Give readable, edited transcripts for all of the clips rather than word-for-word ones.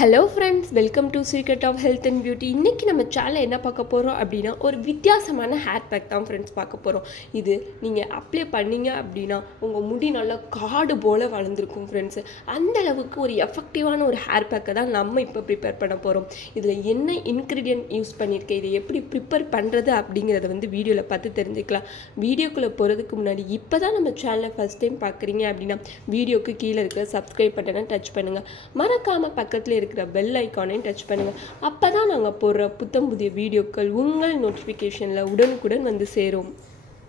Hello friends, welcome to secret of health and beauty. இன்றைக்கி நம்ம சேனலில் என்ன பார்க்க போகிறோம் அப்படின்னா, ஒரு வித்தியாசமான ஹேர் பேக் தான் ஃப்ரெண்ட்ஸ் பார்க்க போகிறோம். இது நீங்கள் அப்ளை பண்ணிங்க அப்படின்னா உங்கள் முடி நல்லா காடு போல் வளர்ந்துருக்கும் ஃப்ரெண்ட்ஸு. அந்தளவுக்கு ஒரு எஃபெக்டிவான ஒரு ஹேர் பேக்கை தான் நம்ம இப்போ ப்ரிப்பேர் பண்ண போகிறோம். இதில் என்ன இன்க்ரீடியன்ட் யூஸ் பண்ணியிருக்கேன், இதை எப்படி ப்ரிப்பேர் பண்ணுறது அப்படிங்கிறத வீடியோவில் பார்த்து தெரிஞ்சுக்கலாம். வீடியோக்குள்ளே போகிறதுக்கு முன்னாடி இப்போ தான் நம்ம சேனலை ஃபஸ்ட் டைம் பார்க்குறீங்க அப்படின்னா வீடியோக்கு கீழே இருக்கிற சப்ஸ்கிரைப் பட்டனை டச் பண்ணுங்கள். மறக்காமல் பக்கத்தில் இருக்கிற பெல் ஐக்கானையும் டச் பண்ணுங்கள். அப்போ தான் நாங்கள் போடுற புத்தம் புதிய வீடியோக்கள் உங்கள் நோட்டிஃபிகேஷனில் உடனுக்குடன் வந்து சேரும்.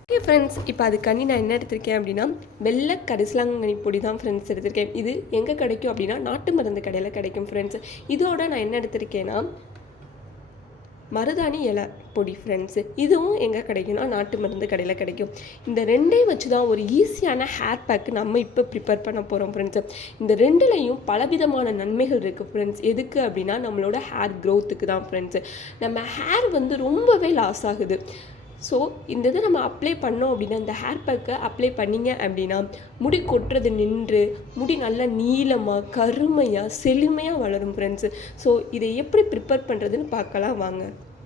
ஓகே ஃப்ரெண்ட்ஸ், இப்போ அதுக்காண்டி நான் என்ன எடுத்திருக்கேன் அப்படின்னா, வெள்ளை கரிசலாங்கண்ணி பொடி தான் ஃப்ரெண்ட்ஸ் எடுத்திருக்கேன். இது எங்கே கிடைக்கும் அப்படின்னா நாட்டு மருந்து கடையில் கிடைக்கும் ஃப்ரெண்ட்ஸ். இதோட நான் என்ன எடுத்திருக்கேன்னா மருதாணி இலை பொடி ஃப்ரெண்ட்ஸு. இதுவும் எங்கே கிடைக்கும்னா நாட்டு மருந்து கடையில் கிடைக்கும். இந்த ரெண்டையும் வச்சு தான் ஒரு ஈஸியான ஹேர் பேக்கு நம்ம இப்போ ப்ரிப்பேர் பண்ண போகிறோம் ஃப்ரெண்ட்ஸு. இந்த ரெண்டுலேயும் பலவிதமான நன்மைகள் இருக்குது ஃப்ரெண்ட்ஸ். எதுக்கு அப்படின்னா நம்மளோட ஹேர் க்ரோத்துக்கு தான் ஃப்ரெண்ட்ஸு. நம்ம ஹேர் ரொம்பவே லாஸ் ஆகுது. ஸோ இந்த இதை நம்ம அப்ளை பண்ணோம் அப்படின்னா, இந்த ஹேர் பேக்கை அப்ளை பண்ணிங்க அப்படின்னா முடி கொட்டுறது நின்று முடி நல்லா நீளமாக கருமையாக செழுமையாக வளரும் ஃப்ரெண்ட்ஸு. ஸோ இதை எப்படி ப்ரிப்பேர் பண்ணுறதுன்னு பார்க்கலாம் வாங்க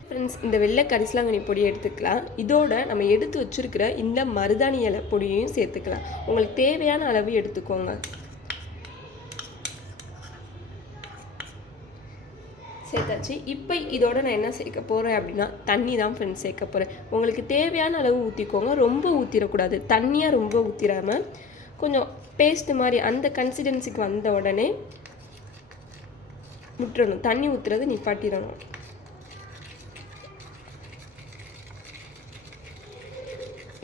ஃப்ரெண்ட்ஸ். இந்த வெள்ளை கரிசலாங்கண்ணி பொடியை எடுத்துக்கலாம். இதோட நம்ம எடுத்து வச்சுருக்கிற இந்த மருதாணி இலை பொடியையும் சேர்த்துக்கலாம். உங்களுக்கு தேவையான அளவு எடுத்துக்கோங்க. சேர்த்தாச்சு. இப்போ இதோட நான் என்ன சேர்க்க போகிறேன் அப்படின்னா தண்ணி தான் ஃப்ரெண்ட்ஸ் சேர்க்க போகிறேன். உங்களுக்கு தேவையான அளவு ஊற்றிக்கோங்க, ரொம்ப ஊற்றிடக்கூடாது. தண்ணியாக ரொம்ப ஊற்றிடாமல் கொஞ்சம் பேஸ்ட்டு மாதிரி அந்த கன்சிஸ்டன்சிக்கு வந்த உடனே விட்டுறணும். தண்ணி ஊற்றுறது நிப்பாட்டிடணும்.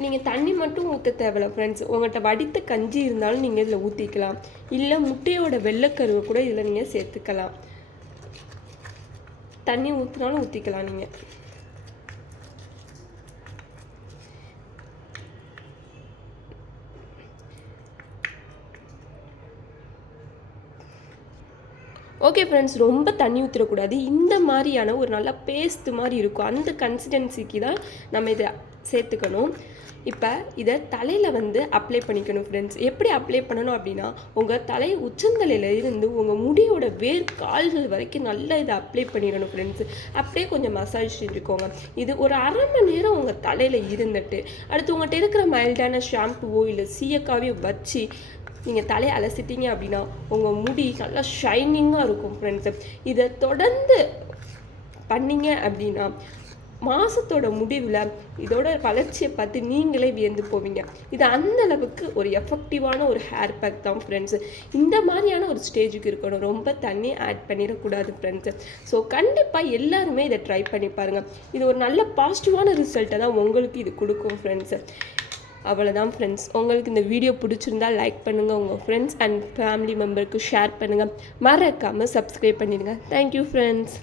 நீங்கள் தண்ணி மட்டும் ஊற்ற தேவையில்ல ஃப்ரெண்ட்ஸ். உங்கள்கிட்ட வடித்த கஞ்சி இருந்தாலும் நீங்கள் இதில் ஊற்றிக்கலாம். இல்லை முட்டையோட வெள்ளைக்கருவை கூட இதில் நீங்கள் சேர்த்துக்கலாம். தண்ணி ஊற்றினாலும் ஊற்றிக்கலாம் நீங்கள். ஓகே ஃப்ரெண்ட்ஸ், ரொம்ப தண்ணி ஊற்றிடக்கூடாது. இந்த மாதிரியான ஒரு நல்ல பேஸ்ட் மாதிரி இருக்கும். அந்த கன்சிஸ்டன்சிக்கு தான் நம்ம இதை சேர்த்துக்கணும். இப்போ இதை தலையில் அப்ளை பண்ணிக்கணும் ஃப்ரெண்ட்ஸ். எப்படி அப்ளை பண்ணணும் அப்படின்னா, உங்கள் தலை உச்சந்தலையில் இருந்து உங்கள் முடியோட வேர் கால்கள் வரைக்கும் நல்லா இதை அப்ளை பண்ணிடணும் ஃப்ரெண்ட்ஸ். அப்படியே கொஞ்சம் மசாஜ் செஞ்சுக்கோங்க. இது ஒரு அரை மணி நேரம் உங்கள் தலையில் இருந்துட்டு அடுத்து உங்கள்கிட்ட இருக்கிற மைல்டான ஷாம்புவோ இல்லை சீயக்காவையோ வச்சு நீங்கள் தலையை அலசிட்டீங்க அப்படின்னா உங்கள் முடி நல்லா ஷைனிங்காக இருக்கும் ஃப்ரெண்ட்ஸு. இதை தொடர்ந்து பண்ணிங்க அப்படின்னா மாதத்தோட முடிவில் இதோட வளர்ச்சியை பார்த்து நீங்களே வியந்து போவீங்க. இது அந்தளவுக்கு ஒரு எஃபெக்டிவான ஒரு ஹேர் பேக் தான் ஃப்ரெண்ட்ஸு. இந்த மாதிரியான ஒரு ஸ்டேஜுக்கு இருக்கணும். ரொம்ப தண்ணி ஆட் பண்ணிடக்கூடாது ஃப்ரெண்ட்ஸு. ஸோ கண்டிப்பாக எல்லாருமே இதை ட்ரை பண்ணி பாருங்கள். இது ஒரு நல்ல பாசிட்டிவான ரிசல்ட்டை தான் உங்களுக்கு இது கொடுக்கும் ஃப்ரெண்ட்ஸு. அவ்வளோதான் ஃப்ரெண்ட்ஸ். உங்களுக்கு இந்த வீடியோ பிடிச்சிருந்தால் லைக் பண்ணுங்கள், உங்கள் ஃப்ரெண்ட்ஸ் அண்ட் ஃபேமிலி மெம்பருக்கு ஷேர் பண்ணுங்கள். மறக்காமல் சப்ஸ்கிரைப் பண்ணிடுங்க. Thank you friends.